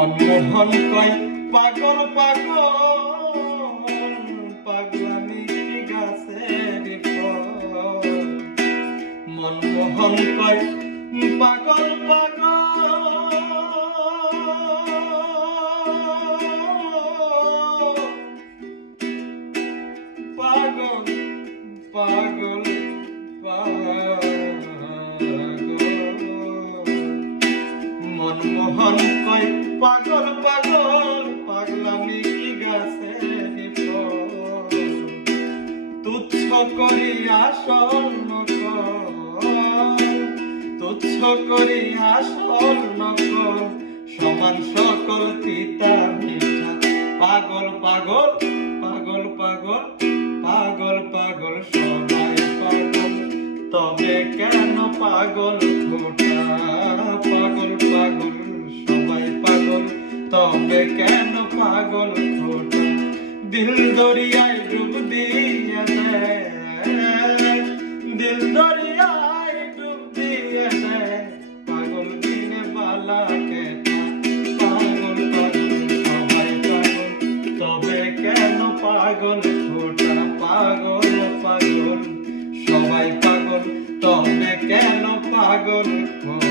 মনমোহন কয় পাগল পাগল পাগলামি কি গাছের ফল। মনমোহন কয় পাগল পাগল পাগল পাগল মনমোহন কয় পাগল পাগল পাগলামি কি গাছের ফল। তুচ্ছ করি আসল নকল, তুচ্ছ করি আসল নকল, সমান সকল পিতা মিঠা। পাগল পাগল পাগল পাগল পাগল পাগল সবাই পাগল, তবে কেন পাগল খোটা। পাগল পাগল সবাই পাগল, তবে কেন পাগল খোটা। দিল দরিয়ায় ডুব দিয়ে দে, দিল দরিয়ায় ডুব দিয়ে দে, পাগল দিনে বালা কেটা। পাগল পাগল সবাই পাগল, তবে কেন পাগল খোটা। পাগল পাগল সবাই পাগল, তবে কেন পাগল খোটা।